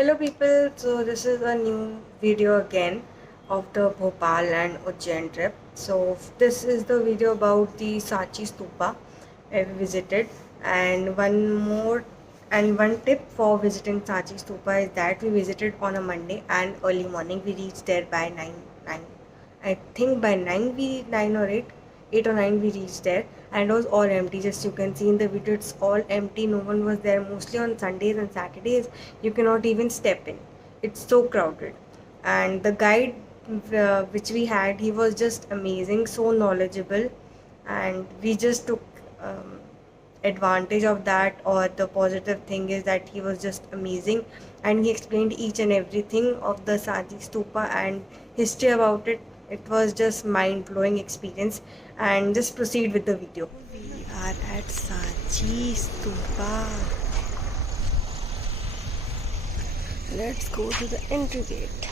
Hello people, so this is a new video again of the Bhopal and Ujjain trip. So this is the video about the Sachi Stupa I visited, and one tip for visiting Sachi Stupa is that we visited on a Monday and early morning. We reached there by 9. I think by 9 or 8 or 9 we reached there, and it was all empty. Just you can see in the video, it's all empty. No one was there. Mostly on Sundays and Saturdays, you cannot even step in. It's so crowded. And the guide which we had, he was just amazing, so knowledgeable, and we just took advantage of that. Or the positive thing is that he was just amazing, and he explained each and everything of the Sachi Stupa and history about it. It was just mind-blowing experience. And just proceed with the video. We are at Sachi Stupa. Let's go to the entry gate.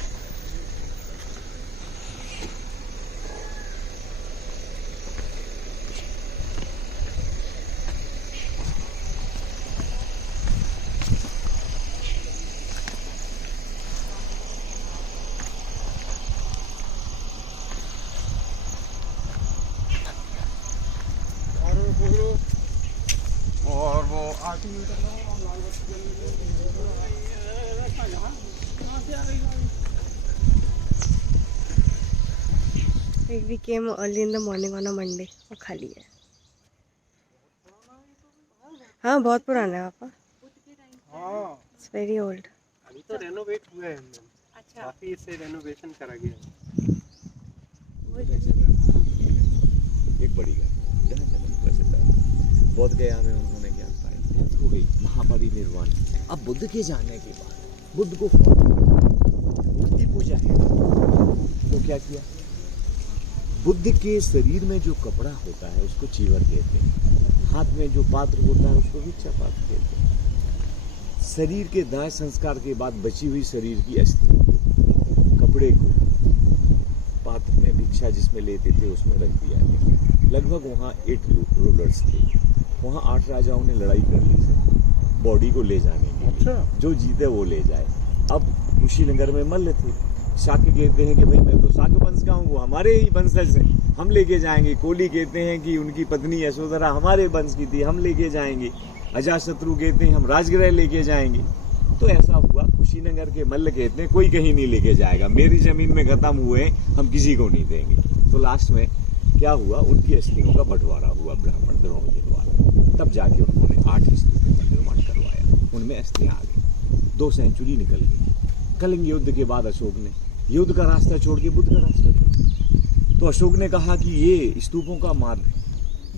और वो We came early in the morning on a Monday और खाली है. हाँ बहुत पुराना है पापा. हाँ It's very old. अभी तो रेनोवेट हुआ है. अच्छा, काफी इसे रेनोवेशन करा गया है. एक बड़ी गाय जहाँ जन्म प्रसिद्ध है. बोध गया में उन्होंने ज्ञान पाया, डेथ हो गई, महापरिनिर्वाण. अब बुद्ध के जाने के बाद बुद्ध को मूर्ति पूजा है. तो क्या किया? बुद्ध के शरीर में जो कपड़ा होता है उसको चीवर कहते हैं. हाथ में जो पात्र होता है उसको भिक्षा पात्र कहते हैं. शरीर के दाह संस्कार के बाद बची हुई शरीर की अस्थियों को, कपड़े को पात्र में भिक्षा जिसमें लेते थे उसमें रख दिया गया. लगभग वहाँ 8 रूलर्स थे. वहाँ 8 राजाओं ने लड़ाई कर ली थी बॉडी को ले जाने के लिए. अच्छा. जो जीते वो ले जाए. अब कुशीनगर में मल्ल थे. शाक्य कहते हैं कि भाई मैं तो शाक्य वंश का हूँ, वो हमारे ही वंशज से, हम लेके जाएंगे. कोली कहते हैं कि उनकी पत्नी यशोधरा हमारे वंश की थी, हम लेके जाएंगे. अजातशत्रु कहते हैं हम राजगृह लेके जाएंगे. तो ऐसा हुआ. कुशीनगर के मल्ल कहते हैं कोई कहीं नहीं लेके जाएगा, मेरी जमीन में खत्म हुए, हम किसी को नहीं देंगे. तो लास्ट में क्या हुआ? उनकी अस्थियों का बंटवारा हुआ ब्राह्मण द्रोण के द्वारा. तब जाके उन्होंने 8 स्तूपों का निर्माण करवाया. उनमें अस्थियां आ गई. 2 सेंचुरी निकल गई. कलिंग युद्ध के बाद अशोक ने युद्ध का रास्ता छोड़ के बुद्ध का रास्ता छोड़ा. तो अशोक ने कहा कि ये स्तूपों का मार्ग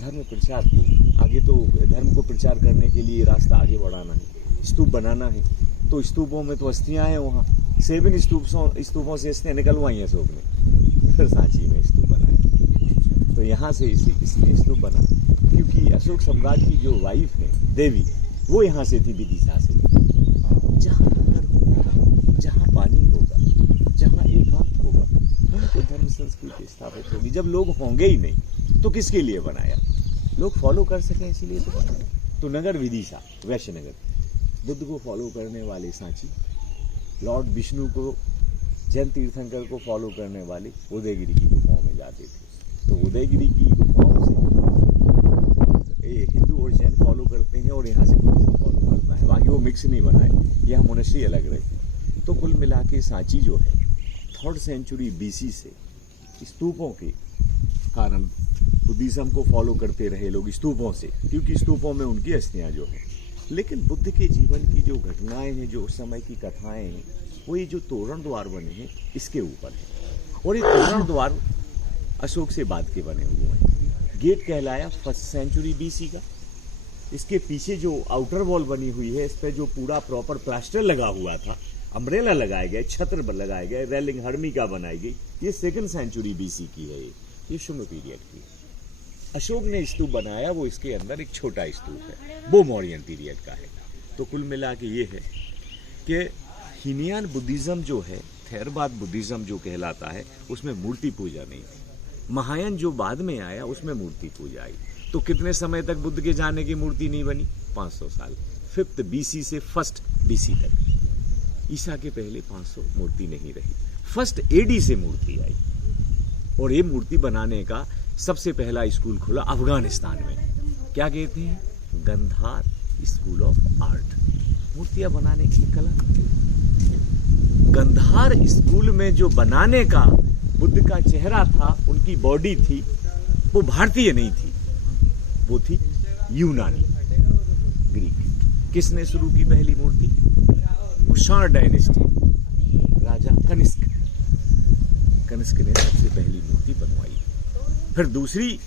धर्म प्रचार को आगे, तो धर्म को प्रचार करने के लिए रास्ता आगे बढ़ाना है, स्तूप बनाना है. तो स्तूपों में तो अस्थियां हैं. वहाँ 7 स्तूपों से अस्थियां निकलवाई अशोक ने. फिर सांची में स्तूप बनाया. तो यहाँ से इसलिए स्तूप बना क्योंकि अशोक सम्राट की जो वाइफ है देवी, वो यहाँ से थी, विदिशा से. जहाँ नगर होगा, जहाँ पानी होगा, जहाँ एकांत होगा, वहाँ तो धर्म संस्कृति स्थापित होगी. जब लोग होंगे ही नहीं तो किसके लिए बनाया? लोग फॉलो कर सकें इसीलिए तो बनाया. तो नगर विदिशा, वैश्य नगर. बुद्ध को फॉलो करने वाले सांची, लॉर्ड विष्णु को, जैन तीर्थंकर को फॉलो करने वाले उदयगिरी की गुफाओं में जाते थे. तो उदयगिरी की गुफाओं से हिंदू और जैन फॉलो करते हैं और यहाँ से बुद्धिज्म फॉलो करता है. बाकी वो मिक्स नहीं बनाए, यहाँ मोनेस्ट्री अलग रहती. तो कुल मिला के सांची जो है 3rd सेंचुरी BC से स्तूपों के कारण बुद्धिज्म को फॉलो करते रहे लोग स्तूपों से, क्योंकि स्तूपों में उनकी अस्थियां जो है. लेकिन बुद्ध के जीवन की जो घटनाएं हैं, जो उस समय की कथाएं हैं, वो ये जो तोरण द्वार बने हैं इसके ऊपर है. और ये तोरण द्वार अशोक से बाद के बने हुए हैं. गेट कहलाया 1st सेंचुरी BC का. इसके पीछे जो आउटर वॉल बनी हुई है, इस पर जो पूरा प्रॉपर प्लास्टर लगा हुआ था, अम्ब्रेला लगाए गए, छत्र लगाए गए, रेलिंग हर्मिका बनाई गई, ये 2nd सेंचुरी BC की है. ये शुंग पीरियड की. अशोक ने स्तूप बनाया, वो इसके अंदर एक छोटा स्तूप है, वो मौर्यन पीरियड का है. तो कुल मिला के ये है कि हीनियन बुद्धिज्म जो है, थेरवाद बुद्धिज्म जो कहलाता है, उसमें मूर्ति पूजा नहीं थी. महायान जो बाद में आया उसमें मूर्ति पूजा आई. तो कितने समय तक बुद्ध के जाने की मूर्ति नहीं बनी? 500 साल. 5th BC से 1st BC तक. ईसा के पहले 500 मूर्ति नहीं रही। फर्स्ट एडी से मूर्ति आई और ये मूर्ति बनाने का सबसे पहला स्कूल खुला अफगानिस्तान में। क्या कहते हैं? Gandhara school of art. मूर्तियां बनाने की कला। गंधार स्कूल में जो बनाने का बुद्ध का चेहरा था, उनकी बॉडी थी, वो भारतीय नहीं थी, वो थी यूनानी, ग्रीक। किसने शुरू की पहली मूर्ति? कुषाण डायनेस्टी, राजा कनिष्क ने सबसे पहली मूर्ति बनवाई। फिर दूसरी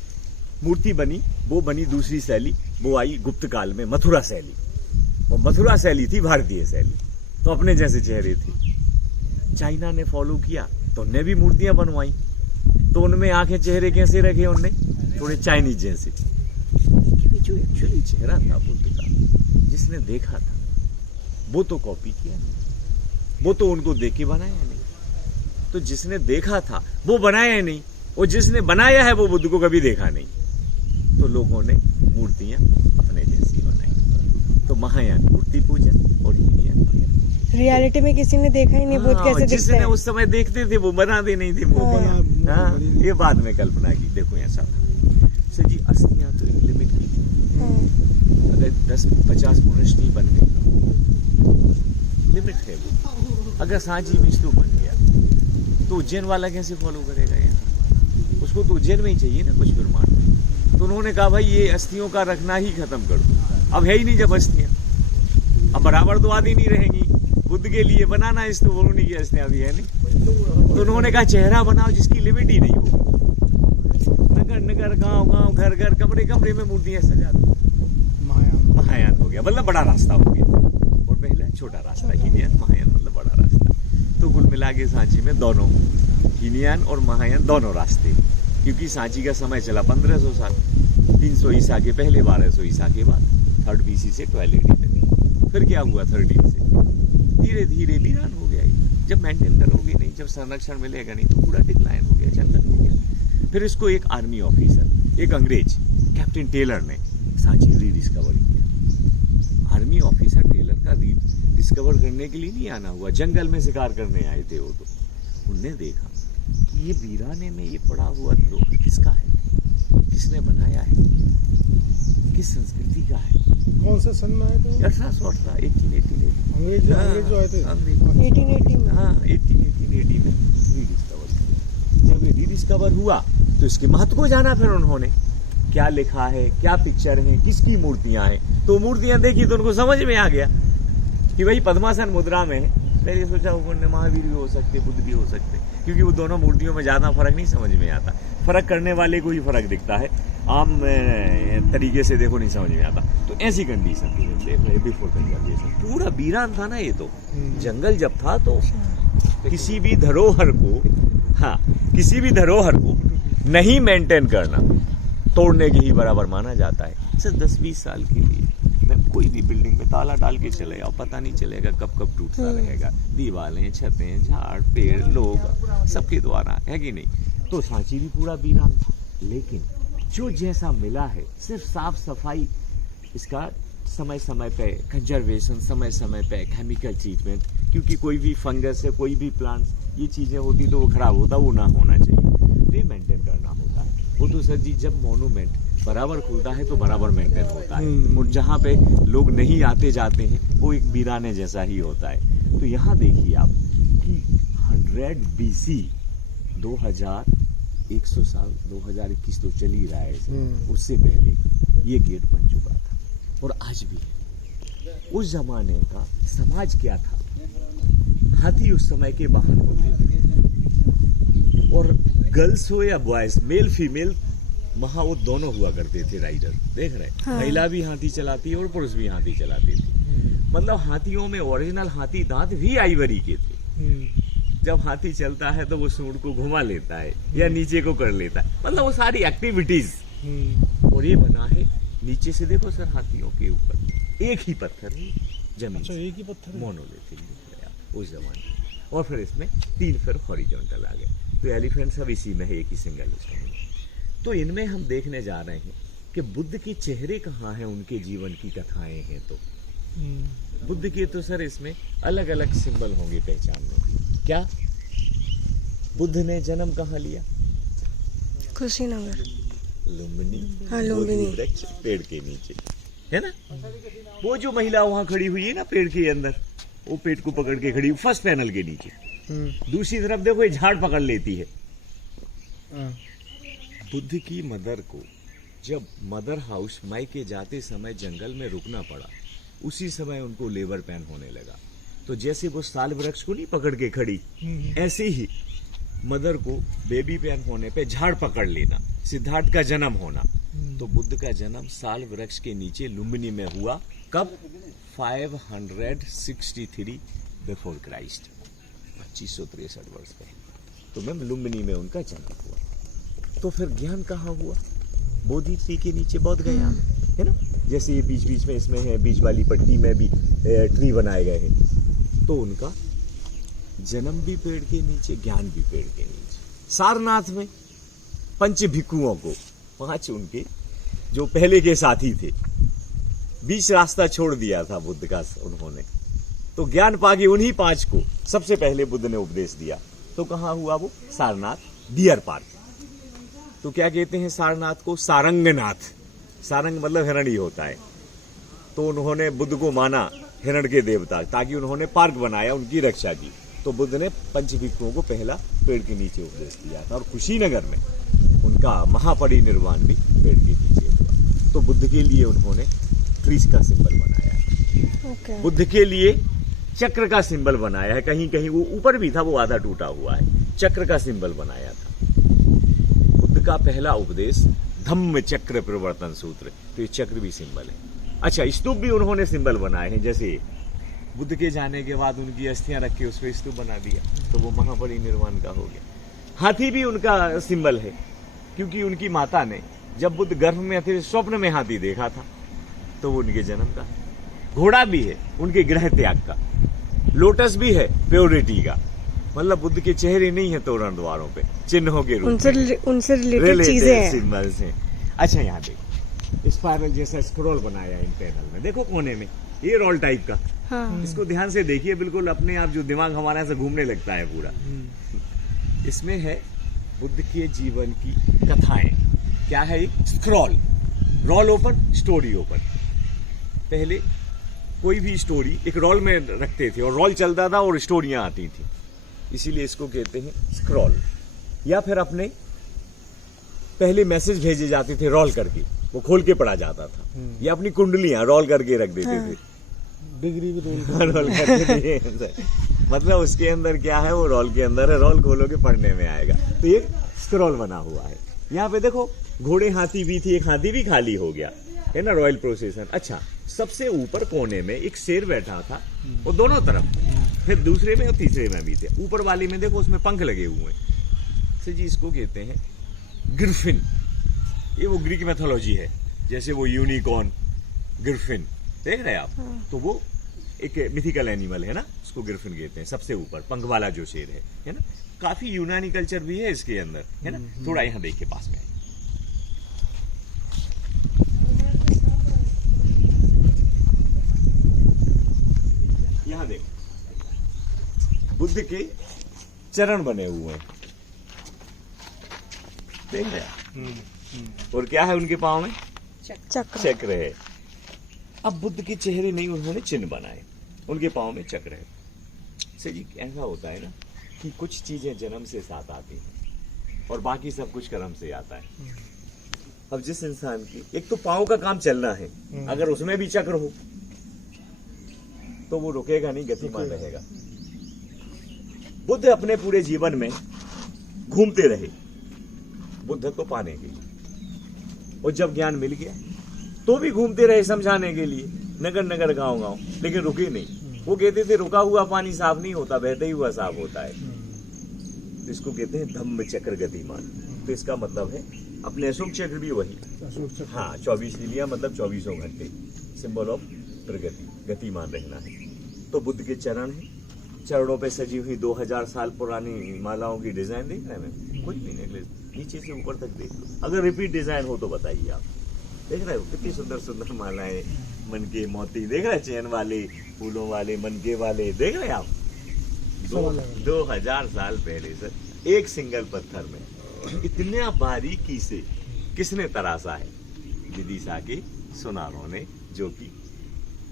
मूर्ति बनी, वो बनी दूसरी शैली, वो आई गुप्त काल में, मथुरा शैली। और मथुरा शैली थी भारतीय शैली, तो अपने जैसे चेहरे थे। चाइना ने फॉलो किया तो उनने भी मूर्तियां बनवाई, तो उनमें आंखें चेहरे कैसे रखे उनने? थोड़े चाइनीज जैसे। जो एक्चुअली चेहरा था बुद्ध का, जिसने देखा था, वो तो कॉपी किया नहीं, वो तो उनको देख के बनाया नहीं। तो जिसने देखा था वो बनाया नहीं, और जिसने बनाया है वो बुद्ध को कभी देखा नहीं। तो लोगों ने मूर्तियां अपने जैसी बनाई। तो महायान मूर्ति पूजन और हीनयान भगत। रियलिटी में किसी ने देखा ही नहीं बुद्ध कैसे दिखते जिसने हैं। उस समय देखते थे वो बनाते नहीं थे मूर्तियां। हाँ, ये बाद में कल्पना की। देखो ऐसा सर जी, अस्थियां तो एक लिमिट की थी। अगर 10-50 मनुष्य बन गए, लिमिट है वो। अगर सांची भी स्तूप बन गया तो उज्जैन वाला कैसे फॉलो करेगा यहाँ? उसको तो उज्जैन में ही चाहिए ना कुछ प्रमाण। तो उन्होंने कहा भाई ये अस्थियों का रखना ही खत्म कर दो। अब है ही नहीं जब अस्थियां, अब बराबर तो आदि नहीं रहेंगी। बुद्ध के लिए बनाना इस तो उन्हीं की अस्थियां भी है नहीं। तो उन्होंने कहा चेहरा बनाओ जिसकी लिमिट ही नहीं हो। नगर नगर, गांव गांव, घर घर, कमरे कमरे में मूर्तियां सजा दो। महायान हो गया, मतलब बड़ा रास्ता हो गया। और पहले छोटा रास्ता, हीनयान महायान मतलब बड़ा रास्ता। तो कुल मिला के सांची में दोनों हीनयान और महायान दोनों रास्ते, क्योंकि सांची का समय चला 1500 साल, 300 ईसा के पहले, 1200 ईसा के बाद, 3rd BC से 12 AD तक। फिर क्या हुआ 13 से? धीरे धीरे वीरान हो गया। जब मेंटेन करोगे नहीं, जब संरक्षण मिलेगा नहीं, तो पूरा डिक्लाइन हो गया, जंगल हो गया। फिर इसको एक आर्मी ऑफिसर, एक अंग्रेज कैप्टन टेलर ने सांची रीडिस्कवर किया। आर्मी ऑफिसर टेलर का रीडिस्कवर करने के लिए नहीं आना हुआ, जंगल में शिकार करने आए थे वो। तो उनने देखा कि ये वीराने में ये पड़ा हुआ धरोहर किसका है, किसने बनाया है, किस संस्कृति का है। कौन से सन में आए थे? 1818, 1880 अंग्रेज जो आए थे 1880 में। हाँ, 1880 में रीडिस्कवर किया। जब ये रीडिस्कवर हुआ तो इसके महत्व को जाना। फिर उन्होंने क्या लिखा है, क्या पिक्चर है, किसकी मूर्तियां हैं। तो मूर्तियां देखी तो उनको समझ में आ गया कि भाई पद्मासन मुद्रा में है। पहले सोचा उन्होंने महावीर भी हो सकते, बुद्ध भी हो सकते, क्योंकि वो दोनों मूर्तियों में ज्यादा फर्क नहीं समझ में आता। फर्क करने वाले को ही फर्क दिखता है, आम तरीके से देखो नहीं समझ में आता। तो ऐसी कंडीशन थी, देख रहे बिफोर कंजर्वेशन पूरा वीरान था ना। ये तो जंगल जब था तो किसी भी धरोहर को, हाँ, किसी भी धरोहर को नहीं मेंटेन करना तोड़ने के ही बराबर माना जाता है। सिर्फ 10-20 साल के लिए मैं कोई भी बिल्डिंग में ताला डाल के चले जाओ, पता नहीं चलेगा कब कब टूटता रहेगा। दीवारें, छतें, झाड़, पेड़, लोग, सबके द्वारा, है कि नहीं। तो सांची भी पूरा वीरान था, लेकिन जो जैसा मिला है, सिर्फ साफ सफाई, इसका समय समय पे कंजर्वेशन, समय समय पे केमिकल ट्रीटमेंट, क्योंकि कोई भी फंगस है, कोई भी प्लांट्स, ये चीजें होती तो वो खराब होता, वो ना होना चाहिए। तो ये मेंटेन करना होता है। वो तो सर जी, जब मोनूमेंट बराबर खुलता है तो बराबर मेंटेन होता है, और जहाँ पे लोग नहीं आते जाते हैं वो एक वीराने जैसा ही होता है। तो यहाँ देखिए आप कि 100 BC, 2100 साल, 2021 तो चल ही रहा है, उससे पहले ये गेट बन चुका था, और आज भी है। उस जमाने का समाज क्या था? हाथी उस समय के वाहन होते थे, और गर्ल्स हो या बॉयज, मेल फीमेल, वहां वो दोनों हुआ करते थे राइडर। देख रहे, हाँ। महिला भी हाथी चलाती है और पुरुष भी हाथी चलाते थे। मतलब हाथियों में ओरिजिनल हाथी दांत भी आइवरी के थे। जब हाथी चलता है तो वो सूंड को घुमा लेता है या नीचे को कर लेता है, मतलब वो सारी एक्टिविटीज। और ये बना है नीचे से, देखो सर, हाथियों के ऊपर एक ही पत्थर जमीन। अच्छा, एक ही पत्थर, मोनोलिथिक उस जमाने। और फिर इसमें 3 फिर हॉरिजॉन्टल आ गए। तो एलिफेंट सब इसी में है, एक ही सिंगल उसमें। तो इनमें हम देखने जा रहे हैं कि बुद्ध के चेहरे कहाँ हैं, उनके जीवन की कथाएं हैं। तो बुद्ध के तो सर इसमें अलग अलग सिंबल होंगे पहचानने के। क्या बुद्ध ने जन्म कहाँ लिया? कुशीनगर। लुम्बिनी। हाँ, लुम्बिनी। बोधि वृक्ष पेड़ के नीचे, है ना? वो जो महिला वहां खड़ी हुई है ना पेड़ के अंदर, वो पेड़ को पकड़ के खड़ी, फर्स्ट पैनल के नीचे। दूसरी तरफ देखो ये झाड़ पकड़ लेती है। बुद्ध की मदर को जब मदर हाउस मायके जाते समय जंगल में रुकना पड़ा, उसी समय उनको लेबर पेन होने लगा। तो जैसे वो साल वृक्ष को नहीं पकड़ के खड़ी, ऐसे ही मदर को बेबी पेन होने पे झाड़ पकड़ लेना, सिद्धार्थ का जन्म होना। तो बुद्ध का जन्म साल वृक्ष के नीचे लुम्बिनी में हुआ। कब? 563 बिफोर क्राइस्ट, 2563 वर्ष पहले। तो मैम लुम्बिनी में उनका जन्म हुआ। तो फिर ज्ञान कहाँ हुआ? बोधि ट्री के नीचे, बौद्ध गया में, है ना? जैसे ये बीच बीच में इसमें है, बीच वाली पट्टी में भी ट्री बनाए गए हैं। तो उनका जन्म भी पेड़ के नीचे, ज्ञान भी पेड़ के नीचे। सारनाथ में 5 भिक्षुओं को, 5 उनके जो पहले के साथी थे, बीच रास्ता छोड़ दिया था बुद्ध का उन्होंने। तो ज्ञान पाके उन्हीं 5 को सबसे पहले बुद्ध ने उपदेश दिया। तो कहाँ हुआ वो? Sarnath, deer park. तो क्या कहते हैं सारनाथ को? सारंगनाथ। सारंग मतलब हिरण ही होता है। तो उन्होंने बुद्ध को माना हिरण के देवता, ताकि उन्होंने पार्क बनाया, उनकी रक्षा की। तो बुद्ध ने 5 भिक्षुओं को पहला पेड़ के नीचे उपदेश दिया था। और कुशीनगर में उनका महापरिनिर्वाण भी पेड़ के नीचे हुआ। तो बुद्ध के लिए उन्होंने ट्रीज का सिंबल बनाया है। Okay. बुद्ध के लिए चक्र का सिंबल बनाया है। कहीं कहीं वो ऊपर भी था, वो आधा टूटा हुआ है। चक्र का सिंबल बनाया था। बुद्ध का पहला उपदेश धम्म चक्र प्रवर्तन सूत्र, तो ये चक्र भी सिंबल है। अच्छा, स्तूप भी उन्होंने सिंबल बनाए हैं। जैसे बुद्ध के जाने के बाद उनकी अस्थियां रख के उस पर स्तूप बना दिया, तो वो महापरिनिर्वाण का हो गया। हाथी भी उनका सिंबल है, क्योंकि उनकी माता ने जब बुद्ध गर्भ में थे स्वप्न में हाथी देखा था, तो वो उनके जन्म का। घोड़ा भी है उनके गृह त्याग का। लोटस भी है प्योरिटी का, मतलब बुद्ध के चेहरे नहीं है तोरण द्वारों पे, चिन्हों के रूप में उनसे रिलेटेड चीजें हैं। सिंबल्स हैं। अच्छा, यहाँ देखो स्पाइरल जैसा स्क्रॉल बनाया इन पैनल में, देखो कोने में, ये रोल टाइप का। हाँ। इसको ध्यान से देखिए, बिल्कुल अपने आप जो दिमाग हमारा ऐसे घूमने लगता है पूरा। इसमें है बुद्ध के जीवन की कथाएं। क्या है ये? Scroll, roll open, story open. पहले कोई भी स्टोरी एक रोल में रखते थे और रोल चलता था और स्टोरियां आती थी, इसीलिए इसको कहते हैं स्क्रॉल। या फिर अपने पहले मैसेज भेजे जाते थे रोल करके, वो खोल के पढ़ा जाता था। या अपनी कुंडलियां रोल करके रख देते थे। डिग्री भी रोल करके दिए। मतलब उसके अंदर क्या है, वो रोल के अंदर है, रोल खोलोगे पढ़ने में आएगा। तो ये स्क्रॉल बना हुआ है। यहाँ पे देखो घोड़े हाथी भी थी, एक हाथी भी खाली हो गया, है ना, रॉयल प्रोसेसन। अच्छा, सबसे ऊपर कोने में एक शेर बैठा था, वो दोनों तरफ, फिर दूसरे में और तीसरे में भी थे। ऊपर वाले में देखो उसमें पंख लगे हुए हैं। तो जी इसको कहते हैं ग्रिफिन। ये वो ग्रीक मैथोलॉजी है, जैसे वो यूनिकॉर्न, ग्रिफिन, देख रहे हैं आप? तो वो एक मिथिकल एनिमल है ना, उसको ग्रिफिन कहते हैं। सबसे ऊपर पंख वाला जो शेर है ना। काफी यूनानी कल्चर भी है इसके अंदर, है ना। थोड़ा यहाँ देखिए पास में, यहाँ देखो बुद्ध के चरण बने हुए हैं, देख रहे हैं? और क्या है उनके पाँव में? चक्र है। अब बुद्ध के चेहरे नहीं, उन्होंने चिन्ह बनाए, उनके पाँव में चक्र है। सही जी, ऐसा होता है ना कि कुछ चीजें जन्म से साथ आती हैं और बाकी सब कुछ कर्म से आता है। अब जिस इंसान की एक तो पाँव का काम चलना है, अगर उसमें भी चक्र हो तो वो रुकेगा नहीं, गतिमान रहेगा। बुद्ध अपने पूरे जीवन में घूमते रहे बुद्ध को पाने के लिए, और जब ज्ञान मिल गया तो भी घूमते रहे समझाने के लिए, नगर नगर गांव गांव, लेकिन रुके नहीं। वो कहते थे रुका हुआ पानी साफ नहीं होता, बहते ही हुआ साफ होता है। तो इसको कहते हैं धम्म चक्र गतिमान। तो इसका मतलब है अपने अशोक चक्र भी वही, हाँ, 24 लीलियां मतलब 24 घंटे, सिंबल ऑफ प्रगति, गतिमान रहना है। तो बुद्ध के चरण है, चरणों पे सजी हुई 2000 साल पुरानी मालाओं की डिजाइन देख रहे हैं? कुछ भी नेकलेस नीचे से ऊपर तक देख लो, अगर रिपीट डिजाइन हो तो बताइए आप। देख रहे हो कितनी सुंदर सुंदर मालाएं, मनके मोती देख रहे, चैन वाले, फूलों वाले, मनके वाले, देख रहे आप? 2000 साल पहले सर, एक सिंगल पत्थर में इतने बारीकी से किसने तराशा है? विदिशा के सुनारों ने, जो कि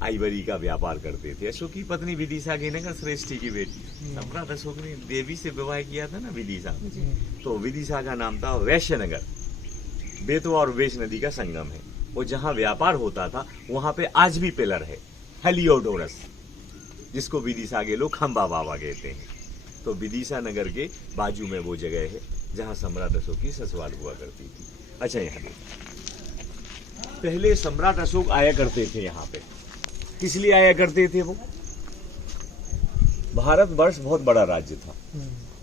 आइवरी का व्यापार करते थे। अशोक की पत्नी विदिशा की नगर श्रेष्ठी की बेटी सम्राट अशोक ने देवी से विवाह किया था ना विदिशा, तो विदिशा का नाम था वैश्यनगर। बेतवा और वेश नदी का संगम है, और जहां व्यापार होता था वहां पे आज भी पिलर है, हेलियोडोरस, जिसको विदिशा के लोग खंबा बाबा कहते हैं। तो विदिशा नगर के बाजू में वो जगह है जहां सम्राट अशोक की ससुराल हुआ करती थी। अच्छा, यहाँ देखो, पहले सम्राट अशोक आया करते थे यहाँ पे। किस लिए आया करते थे वो? भारतवर्ष बहुत बड़ा राज्य था,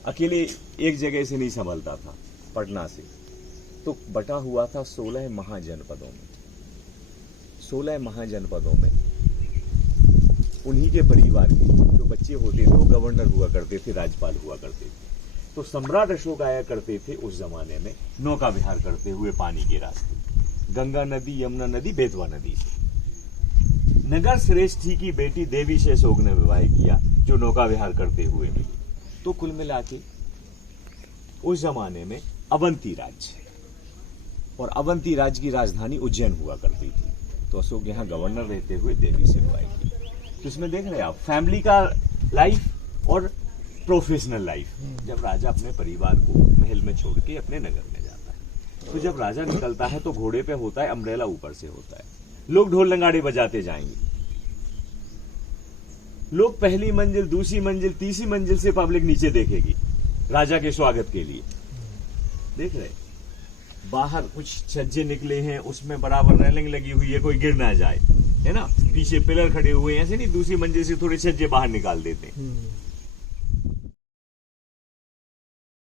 अकेले एक जगह से नहीं संभलता था, पटना से, तो बटा हुआ था 16 महाजनपदों में। 16 महाजनपदों में उन्हीं के परिवार के जो बच्चे होते थे वो गवर्नर हुआ करते थे, राज्यपाल हुआ करते थे। तो सम्राट अशोक आया करते थे उस जमाने में नौका विहार करते हुए पानी के रास्ते, गंगा नदी, यमुना नदी, बेतवा नदी से। नगर श्रेष्ठी की बेटी देवी से अशोक ने विवाह किया, जो नौका विहार करते हुए मिली। तो कुल मिला के उस जमाने में अवंती राज्य, और अवंती राज्य की राजधानी उज्जैन हुआ करती थी। तो अशोक यहाँ गवर्नर रहते हुए देवी से विवाह की। तो इसमें देख रहे हैं आप, फैमिली का लाइफ और प्रोफेशनल लाइफ। जब राजा अपने परिवार को महल में छोड़ के अपने नगर में जाता है, तो जब राजा निकलता है तो घोड़े पे होता है अम्ब्रेला, ऊपर से होता है, लोग ढोल नगाड़े बजाते जाएंगे, लोग पहली मंजिल, दूसरी मंजिल, तीसरी मंजिल से पब्लिक नीचे देखेगी राजा के स्वागत के लिए। देख रहे, बाहर कुछ छज्जे निकले हैं, उसमें बराबर रेलिंग लगी हुई है, कोई गिर ना जाए, है ना, पीछे पिलर खड़े हुए हैं, ऐसे नहीं दूसरी मंजिल से थोड़े छज्जे बाहर निकाल देते हैं।